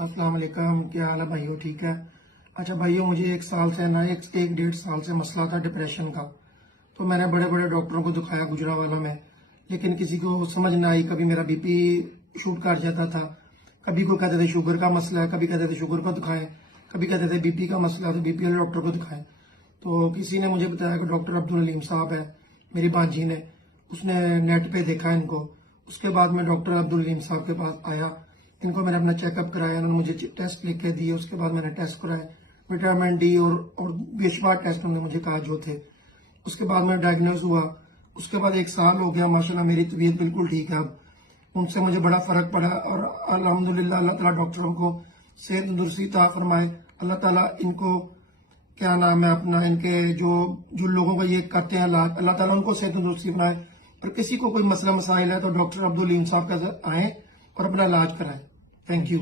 السلام علیکم، کیا حال ہے بھائیو؟ ٹھیک ہے؟ اچھا بھائیو، مجھے ایک سال سے ایک ڈیڑھ سال سے مسئلہ تھا ڈپریشن کا. تو میں نے بڑے بڑے ڈاکٹروں کو دکھایا گجرانوالہ میں، لیکن کسی کو سمجھ نہ آئی. کبھی میرا بی پی شوٹ کر جاتا تھا، کبھی کوئی کہتے تھے شوگر کا مسئلہ ہے، کبھی کہتے تھے شوگر کو دکھائیں، کبھی کہتے تھے بی پی کا مسئلہ ہے تو بی پی والے ڈاکٹر کو دکھائیں. تو کسی نے مجھے بتایا کہ ڈاکٹر عبدالعلیم صاحب ہے، میری بانجی نے، اس نے نیٹ پہ دیکھا ان کو. اس کے بعد میں ڈاکٹر عبدالعلیم صاحب کے پاس آیا، ان کو میں نے اپنا چیک اپ کرایا، انہوں نے مجھے ٹیسٹ لکھ کے دیے. اس کے بعد میں نے ٹیسٹ کرائے، وٹامن ڈی اور بے شمار ٹیسٹ انہوں نے مجھے کہا جو تھے. اس کے بعد میں ڈائگنوز ہوا. اس کے بعد ایک سال ہو گیا، ماشاءاللہ میری طبیعت بالکل ٹھیک ہے. اب ان سے مجھے بڑا فرق پڑا، اور الحمدللہ اللہ تعالیٰ ڈاکٹروں کو صحت تندرستی عطا فرمائے. اللہ تعالیٰ ان کو کیا نام ہے اپنا، ان کے جو لوگوں کو یہ کرتے ہیں اللہ تعالیٰ ان کو صحت تندرستی بنائے. اور کسی کو کوئی مسئلہ مسائل ہے تو ڈاکٹر عبدالعلیم صاحب کا آئیں اور اپنا علاج کرائیں. Thank you.